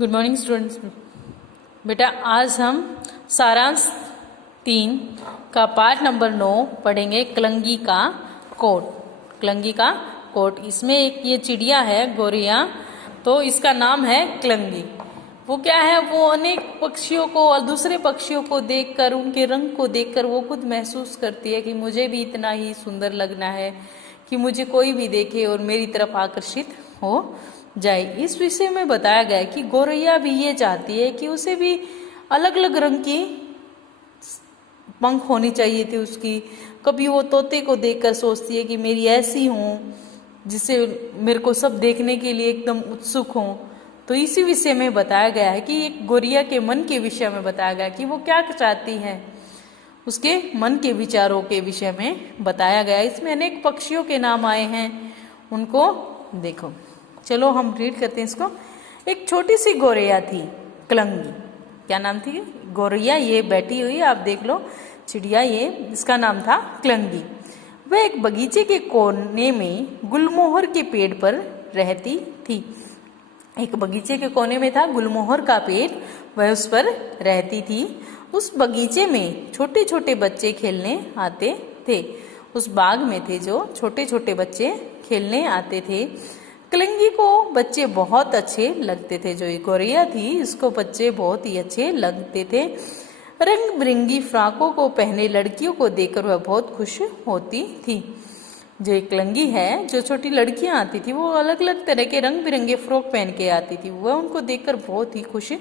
Good morning students. बेटा आज हम सारांश 3 का पार्ट नंबर 9 पढ़ेंगे। कलंगी का कोट। कलंगी का कोट, इसमें एक ये चिड़िया है गोरिया, तो इसका नाम है कलंगी। वो क्या है, वो अनेक पक्षियों को और दूसरे पक्षियों को देखकर, उनके रंग को देखकर वो खुद महसूस करती है कि मुझे भी इतना ही सुंदर लगना है कि मुझे कोई भी देखे और मेरी तरफ आकर्षित हो जाए। इस विषय में बताया गया है कि गोरैया भी ये चाहती है कि उसे भी अलग अलग रंग की पंख होनी चाहिए थी उसकी। कभी वो तोते को देखकर सोचती है कि मेरी ऐसी हूँ जिसे मेरे को सब देखने के लिए एकदम उत्सुक हों। तो इसी विषय में बताया गया है कि एक गोरैया के मन के विषय में बताया गया कि वो क्या चाहती है, उसके मन के विचारों के विषय में बताया गया। इसमें अनेक पक्षियों के नाम आए हैं, उनको देखो। चलो हम रीड करते हैं इसको। एक छोटी सी गोरैया थी कलंगी। क्या नाम थी? गोरैया। ये बैठी हुई आप देख लो चिड़िया, ये इसका नाम था कलंगी। वह एक बगीचे के कोने में गुलमोहर के पेड़ पर रहती थी। एक बगीचे के कोने में था गुलमोहर का पेड़, वह उस पर रहती थी। उस बगीचे में छोटे छोटे बच्चे खेलने आते थे। उस बाग में थे जो छोटे छोटे बच्चे खेलने आते थे। कलंगी को बच्चे बहुत अच्छे लगते थे। जो ये गोरैया थी इसको बच्चे बहुत ही अच्छे लगते थे। रंग बिरंगी फ्रॉकों को पहने लड़कियों को देखकर वह बहुत खुश होती थी। जो एक कलंगी है, जो छोटी लड़कियां आती थी वो अलग अलग तरह के रंग बिरंगे फ्रॉक पहन के आती थी। वह उनको देखकर बहुत ही खुश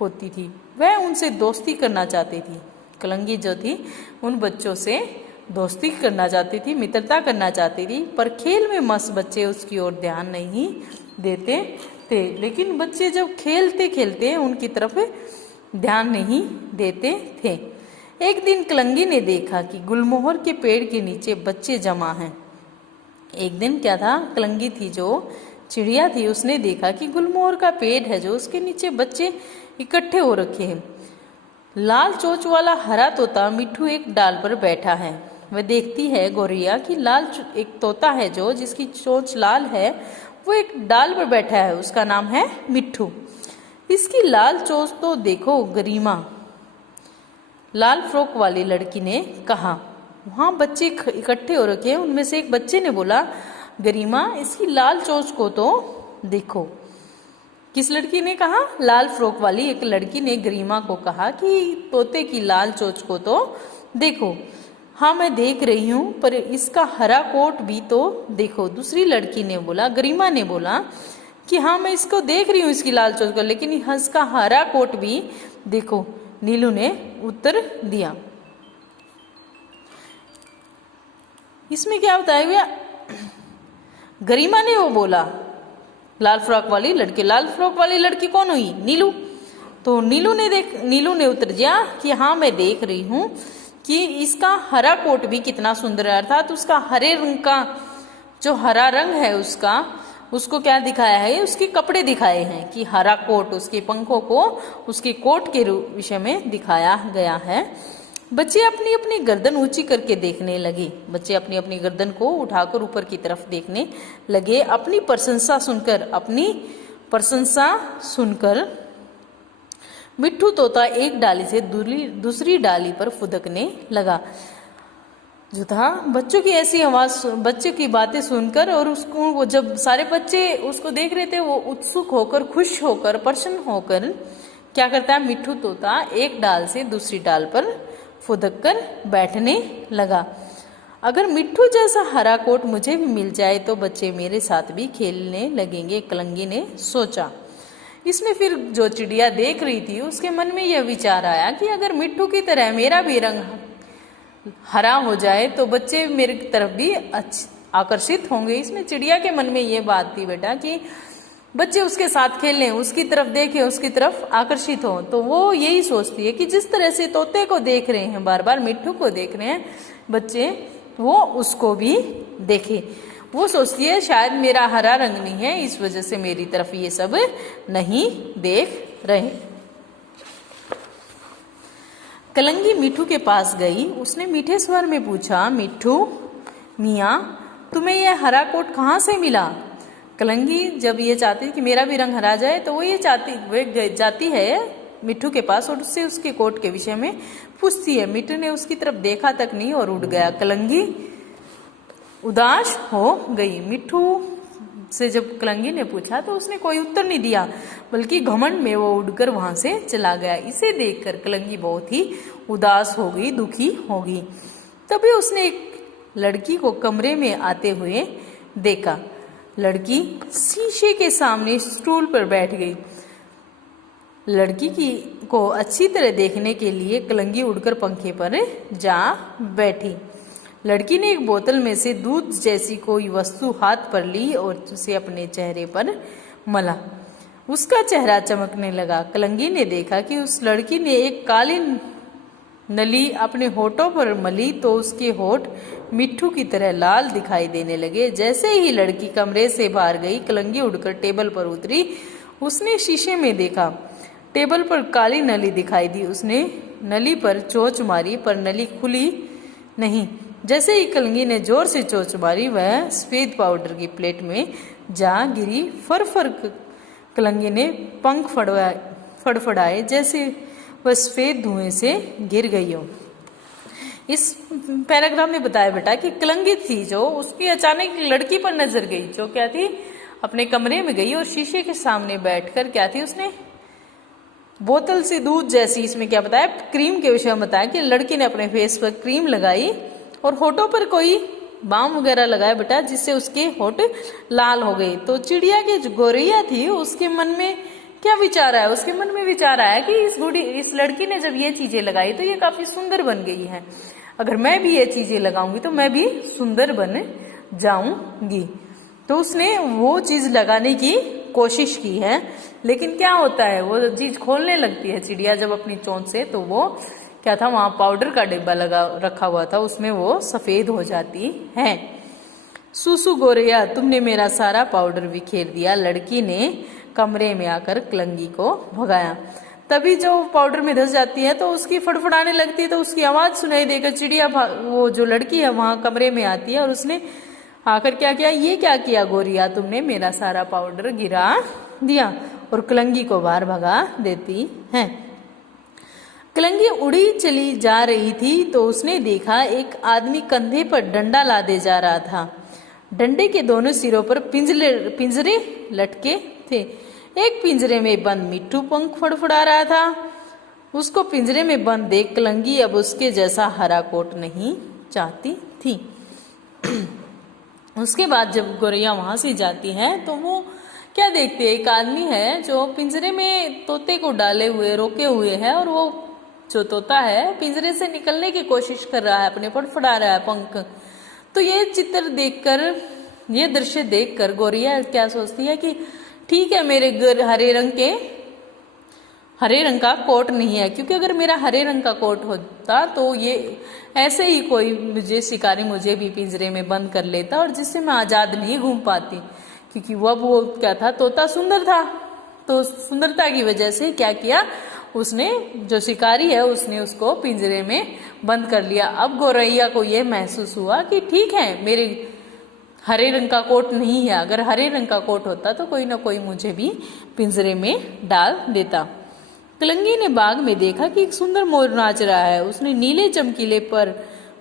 होती थी। वह उनसे दोस्ती करना चाहती थी। कलंगी जो थी उन बच्चों से दोस्ती करना चाहती थी, मित्रता करना चाहती थी, पर खेल में मस्त बच्चे उसकी ओर ध्यान नहीं देते थे। लेकिन बच्चे जब खेलते खेलते उनकी तरफ ध्यान नहीं देते थे। एक दिन कलंगी ने देखा कि गुलमोहर के पेड़ के नीचे बच्चे जमा हैं। एक दिन क्या था, कलंगी थी जो चिड़िया थी, उसने देखा कि गुलमोहर का पेड़ है जो उसके नीचे बच्चे इकट्ठे हो रखे हैं। लाल चोंच वाला हरा तोता मिट्ठू एक डाल पर बैठा है। वह देखती है गोरैया कि एक तोता है जो जिसकी चोंच लाल है, वो एक डाल पर बैठा है, उसका नाम है मिट्ठू। इसकी लाल चोंच तो देखो गरिमा, लाल फ्रॉक वाली लड़की ने कहा। वहां बच्चे इकट्ठे हो रखे हैं, उनमें से एक बच्चे ने बोला, गरिमा इसकी लाल चोंच को तो देखो। किस लड़की ने कहा? लाल फ्रॉक वाली एक लड़की ने गरिमा को कहा कि तोते की लाल चोंच को तो देखो। हाँ मैं देख रही हूँ, पर इसका हरा कोट भी तो देखो। दूसरी लड़की ने बोला, गरिमा ने बोला कि हाँ मैं इसको देख रही हूँ इसकी लाल चोंच को, लेकिन इसका हरा कोट भी देखो, नीलू ने उत्तर दिया। इसमें क्या बताया गया? गरिमा ने वो बोला लाल फ्रॉक वाली लड़की। लाल फ्रॉक वाली लड़की कौन हुई? नीलू। तो नीलू ने उत्तर दिया कि हाँ मैं देख रही हूँ कि इसका हरा कोट भी कितना सुंदर है। अर्थात उसका हरे रंग का जो हरा रंग है उसको क्या दिखाया है? उसके कपड़े दिखाए हैं कि हरा कोट, उसके पंखों को उसके कोट के विषय में दिखाया गया है। बच्चे अपनी अपनी गर्दन ऊंची करके देखने लगे। बच्चे अपनी अपनी गर्दन को उठाकर ऊपर की तरफ देखने लगे। अपनी प्रशंसा सुनकर मिट्ठू तोता एक डाली से दूसरी डाली पर फुदकने लगा। जो था बच्चों की ऐसी आवाज, बच्चों की बातें सुनकर, और उसको वो जब सारे बच्चे उसको देख रहे थे, वो उत्सुक होकर, खुश होकर, प्रसन्न होकर क्या करता है, मिट्ठू तोता एक डाल से दूसरी डाल पर फुदक कर बैठने लगा। अगर मिट्ठू जैसा हरा कोट मुझे भी मिल जाए तो बच्चे मेरे साथ भी खेलने लगेंगे, कलंगी ने सोचा। इसमें फिर जो चिड़िया देख रही थी उसके मन में यह विचार आया कि अगर मिट्ठू की तरह मेरा भी रंग हरा हो जाए तो बच्चे मेरी तरफ भी आकर्षित होंगे। इसमें चिड़िया के मन में ये बात थी बेटा कि बच्चे उसके साथ खेलें, उसकी तरफ देखें, उसकी तरफ आकर्षित हो। तो वो यही सोचती है कि जिस तरह से तोते को देख रहे हैं, बार बार मिट्ठू को देख रहे हैं बच्चे, वो उसको भी देखे। वो सोचती है शायद मेरा हरा रंग नहीं है, इस वजह से मेरी तरफ ये सब नहीं देख रहे। कलंगी मिट्ठू के पास गई। उसने मीठे स्वर में पूछा, मिट्ठू मियाँ तुम्हें यह हरा कोट कहाँ से मिला? कलंगी जब ये चाहती कि मेरा भी रंग हरा जाए तो वो जाती है मिट्ठू के पास और उससे उसके कोट के विषय में पूछती है। मिट्ठू ने उसकी तरफ देखा तक नहीं और उड़ गया। कलंगी उदास हो गई। मिट्ठू से जब कलंगी ने पूछा तो उसने कोई उत्तर नहीं दिया, बल्कि घमंड में वो उड़कर वहां से चला गया। इसे देखकर कलंगी बहुत ही उदास हो गई, दुखी हो गई। तभी उसने एक लड़की को कमरे में आते हुए देखा। लड़की शीशे के सामने स्टूल पर बैठ गई। लड़की को अच्छी तरह देखने के लिए कलंगी उड़कर पंखे पर जा बैठी। लड़की ने एक बोतल में से दूध जैसी कोई वस्तु हाथ पर ली और उसे अपने चेहरे पर मला। उसका चेहरा चमकने लगा। कलंगी ने देखा कि उस लड़की ने एक काली नली अपने होठों पर मली तो उसके होठ मिट्ठू की तरह लाल दिखाई देने लगे। जैसे ही लड़की कमरे से बाहर गई, कलंगी उड़कर टेबल पर उतरी। उसने शीशे में देखा, टेबल पर काली नली दिखाई दी। उसने नली पर चोंच मारी पर नली खुली नहीं। जैसे ही कलंगी ने जोर से चोंच मारी, वह सफेद पाउडर की प्लेट में जा गिरी। फर कलंगी ने पंख फड़फड़ाए जैसे वह सफेद धुएं से गिर गई हो। इस पैराग्राफ में बताया बेटा कि कलंगी थी जो उसकी अचानक लड़की पर नजर गई, जो क्या थी, अपने कमरे में गई और शीशे के सामने बैठकर क्या थी, उसने बोतल से दूध जैसी, इसमें क्या बताया, क्रीम के विषय में बताया कि लड़की ने अपने फेस पर क्रीम लगाई और होठों पर कोई बाम वगैरह लगाया बेटा, जिससे उसके होठ लाल हो गए। तो चिड़िया की जो गौरैया थी उसके मन में क्या विचार आया? उसके मन में विचार आया कि इस लड़की ने जब ये चीजें लगाई तो ये काफी सुंदर बन गई है, अगर मैं भी ये चीजें लगाऊंगी तो मैं भी सुंदर बन जाऊंगी। तो उसने वो चीज लगाने की कोशिश की है, लेकिन क्या होता है, वो चीज खोलने लगती है चिड़िया जब अपनी चोंच से, तो वो क्या था, वहां पाउडर का डिब्बा रखा हुआ था, उसमें वो सफेद हो जाती है। सुसु गोरैया, तुमने मेरा सारा पाउडर बिखेर दिया। लड़की ने कमरे में आकर कलंगी को भगाया। तभी जो पाउडर में धस जाती है तो उसकी फड़फड़ाने लगती है, तो उसकी आवाज सुनाई देकर चिड़िया वो जो लड़की है वहां कमरे में आती है और उसने आकर क्या किया, ये क्या किया गोरिया, तुमने मेरा सारा पाउडर गिरा दिया, और कलंगी को बाहर भगा देती है। कलंगी उड़ी चली जा रही थी तो उसने देखा एक आदमी कंधे पर डंडा लादे जा रहा था। डंडे के दोनों सिरों पर पिंजरे लटके थे। एक पिंजरे में बंद मिट्ठू पंख फड़फड़ा रहा था। उसको पिंजरे में बंद देख कलंगी अब उसके जैसा हरा कोट नहीं चाहती थी। उसके बाद जब गोरैया वहां से जाती है तो वो क्या देखती है, एक आदमी है जो पिंजरे में तोते को डाले हुए रोके हुए है, और वो जो तोता है पिंजरे से निकलने की कोशिश कर रहा है, अपने फड़फड़ा रहा है पंख। तो ये चित्र देखकर, ये दृश्य देखकर गोरैया क्या सोचती है कि ठीक है, मेरे हरे रंग का कोट नहीं है, क्योंकि अगर मेरा हरे रंग का कोट होता तो ये ऐसे ही कोई शिकारी मुझे भी पिंजरे में बंद कर लेता, और जिससे मैं आजाद नहीं घूम पाती, क्योंकि वो क्या था, तोता सुंदर था। तो सुंदरता की वजह से क्या किया उसने, जो शिकारी है उसने उसको पिंजरे में बंद कर लिया। अब गोरैया को यह महसूस हुआ कि ठीक है, मेरे हरे रंग का कोट नहीं है, अगर हरे रंग का कोट होता तो कोई ना कोई मुझे भी पिंजरे में डाल देता। कलंगी ने बाग में देखा कि एक सुंदर मोर नाच रहा है। उसने नीले चमकीले पर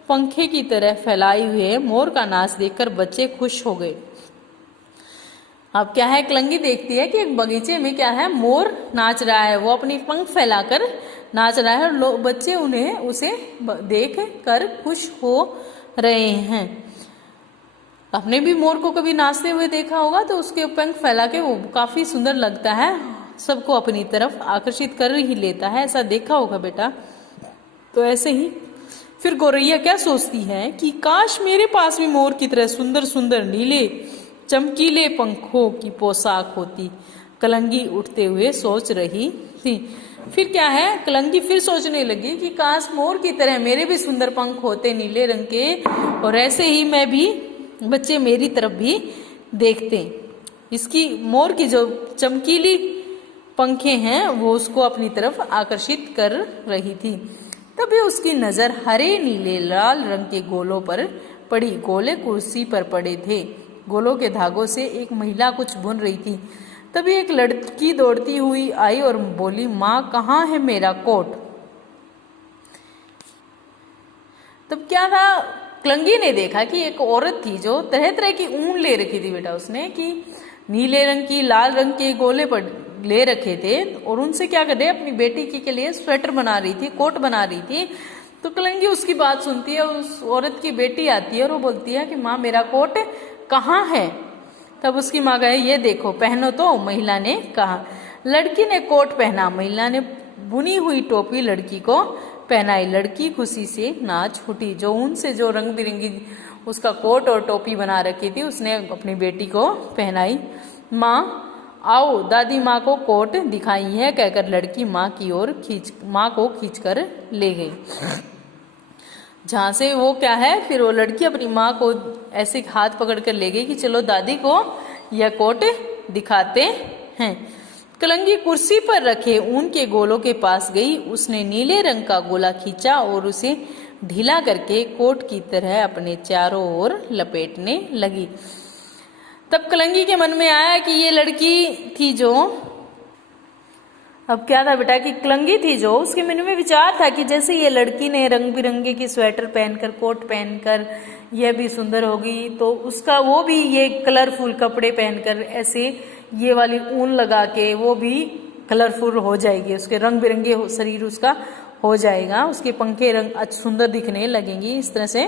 पंखे की तरह फैलाए हुए मोर का नाच देखकर बच्चे खुश हो गए। अब क्या है, कलंगी देखती है कि एक बगीचे में क्या है, मोर नाच रहा है, वो अपनी पंख फैलाकर नाच रहा है, और बच्चे उसे देख कर खुश हो रहे हैं। आपने भी मोर को कभी नाचते हुए देखा होगा, तो उसके पंख फैला के वो काफी सुंदर लगता है, सबको अपनी तरफ आकर्षित कर ही लेता है, ऐसा देखा होगा बेटा। तो ऐसे ही फिर गोरैया क्या सोचती है कि काश मेरे पास भी मोर की तरह सुंदर सुंदर नीले चमकीले पंखों की पोशाक होती। कलंगी उठते हुए सोच रही थी। फिर क्या है, कलंगी फिर सोचने लगी कि काश मोर की तरह मेरे भी सुंदर पंख होते नीले रंग के, और ऐसे ही मैं भी, बच्चे मेरी तरफ भी देखते। इसकी मोर की जो चमकीली पंखे हैं वो उसको अपनी तरफ आकर्षित कर रही थी। तभी उसकी नजर हरे नीले लाल रंग के गोलों पर पड़ी। गोले कुर्सी पर पड़े थे। गोलों के धागों से एक महिला कुछ बुन रही थी। तभी एक लड़की दौड़ती हुई आई और बोली, माँ कहाँ है मेरा कोट। तब क्या था, कलंगी ने देखा कि एक औरत थी जो तरह तरह की ऊन ले रखी थी बेटा उसने, कि नीले रंग की, लाल रंग के गोले पर ले रखे थे और उनसे क्या कर रहे, अपनी बेटी के लिए स्वेटर बना रही थी, कोट बना रही थी। तो कलंगी उसकी बात सुनती है, उस औरत की बेटी आती है और वो बोलती है कि माँ मेरा कोट कहाँ है। तब उसकी माँ कहे, ये देखो पहनो तो। महिला ने कहा। लड़की ने कोट पहना, महिला ने बुनी हुई टोपी लड़की को पहनाई। लड़की खुशी से नाच उठी। जो उनसे जो रंग बिरंगी उसका कोट और टोपी बना रखी थी उसने अपनी बेटी को पहनाई। माँ आओ दादी माँ को कोट दिखाई है, कहकर लड़की माँ को खींचकर ले गई। जहाँ से वो क्या है, फिर वो लड़की अपनी माँ को ऐसे हाथ पकड़कर ले गई कि चलो दादी को यह कोट दिखाते हैं। कलंगी कुर्सी पर रखे ऊन के गोलों के पास गई। उसने नीले रंग का गोला खींचा और उसे ढीला करके कोट की तरह अपने चारों ओर लपेटने लगी। तब कलंगी के मन में आया कि ये लड़की थी जो, अब क्या था बेटा कि कलंगी थी जो, उसके मन में विचार था कि जैसे ये लड़की ने रंग बिरंगे की स्वेटर पहनकर, कोट पहनकर यह भी सुंदर होगी, तो उसका वो भी ये कलरफुल कपड़े पहनकर ऐसे ये वाली ऊन लगा के वो भी कलरफुल हो जाएगी, उसके रंग बिरंगे शरीर उसका हो जाएगा, उसके पंखे रंग सुंदर दिखने लगेंगी। इस तरह से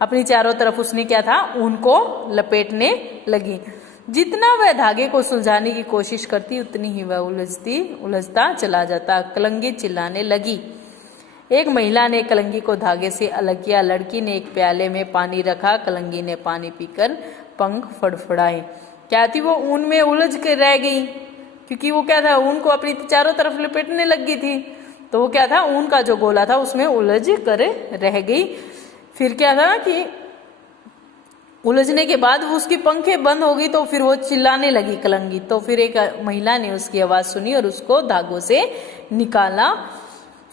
अपनी चारों तरफ उसने क्या था, ऊन को लपेटने लगी। जितना वह धागे को सुलझाने की कोशिश करती उतनी ही वह उलझता चला जाता। कलंगी चिल्लाने लगी। एक महिला ने कलंगी को धागे से अलग किया। लड़की ने एक प्याले में पानी रखा। कलंगी ने पानी पीकर पंख फड़फड़ाए। क्या थी, वो ऊन में उलझ कर रह गई, क्योंकि वो क्या था, ऊन को अपनी चारों तरफ लपेटने लग गई थी, तो वो क्या था, ऊन का जो गोला था उसमें उलझ कर रह गई। फिर क्या था कि उलझने के बाद उसकी पंखें बंद हो गई, तो फिर वो चिल्लाने लगी कलंगी। तो फिर एक महिला ने उसकी आवाज सुनी और उसको धागों से निकाला।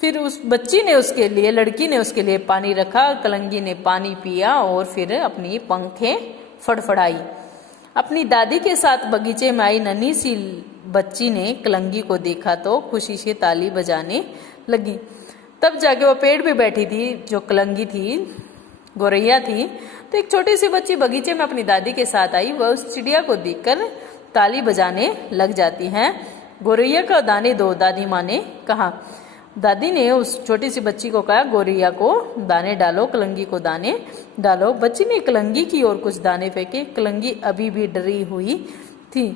फिर उस बच्ची ने उसके लिए, लड़की ने उसके लिए पानी रखा। कलंगी ने पानी पिया और फिर अपनी पंखें फड़फड़ाई। अपनी दादी के साथ बगीचे में आई नन्ही सी बच्ची ने कलंगी को देखा तो खुशी से ताली बजाने लगी। तब जाके वो पेड़ पे बैठी थी, जो कलंगी थी, गोरैया थी। तो एक छोटी सी बच्ची बगीचे में अपनी दादी के साथ आई। वह उस चिड़िया को देखकर ताली बजाने लग जाती है। गोरैया को दाने दो, दादी माँ ने कहा। दादी ने उस छोटी सी बच्ची को कहा, गोरैया को दाने डालो, कलंगी को दाने डालो। बच्ची ने कलंगी की ओर कुछ दाने फेंके। कलंगी अभी भी डरी हुई थी।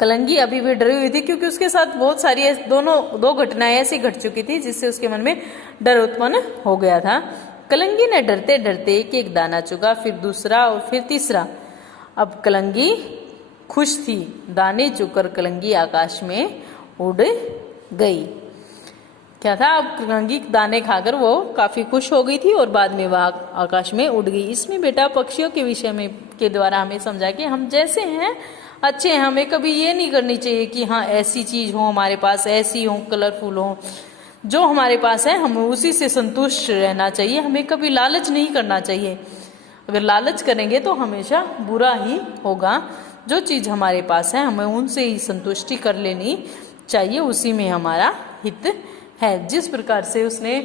कलंगी अभी भी डरी हुई थी क्योंकि उसके साथ बहुत सारी दो घटनाएं ऐसी घट चुकी थी जिससे उसके मन में डर उत्पन्न हो गया था। कलंगी ने डरते डरते एक एक दाना चुगा, फिर दूसरा और फिर तीसरा। अब कलंगी खुश थी। दाने चुगकर कलंगी आकाश में उड़ गई। क्या था, अब कलंगी दाने खाकर वो काफी खुश हो गई थी और बाद में वह आकाश में उड़ गई। इसमें बेटा पक्षियों के विषय में के द्वारा हमें समझा कि हम जैसे हैं अच्छे हैं। हमें कभी ये नहीं करनी चाहिए कि हाँ ऐसी चीज हो हमारे पास, ऐसी हो, कलरफुल हो। जो हमारे पास है हमें उसी से संतुष्ट रहना चाहिए। हमें कभी लालच नहीं करना चाहिए। अगर लालच करेंगे तो हमेशा बुरा ही होगा। जो चीज हमारे पास है हमें उनसे ही संतुष्टि कर लेनी चाहिए, उसी में हमारा हित है। जिस प्रकार से उसने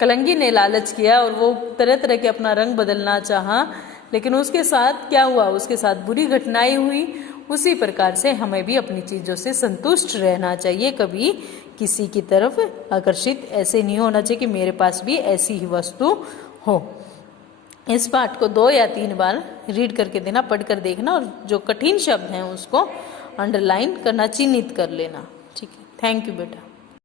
कलंगी ने लालच किया और वो तरह तरह के अपना रंग बदलना चाहा, लेकिन उसके साथ क्या हुआ, उसके साथ बुरी घटनाएं हुई। उसी प्रकार से हमें भी अपनी चीजों से संतुष्ट रहना चाहिए। कभी किसी की तरफ आकर्षित ऐसे नहीं होना चाहिए कि मेरे पास भी ऐसी ही वस्तु हो। इस पाठ को 2 या 3 बार रीड करके देना, पढ़कर देखना, और जो कठिन शब्द हैं उसको अंडरलाइन करना, चिन्हित कर लेना। ठीक है, थैंक यू बेटा।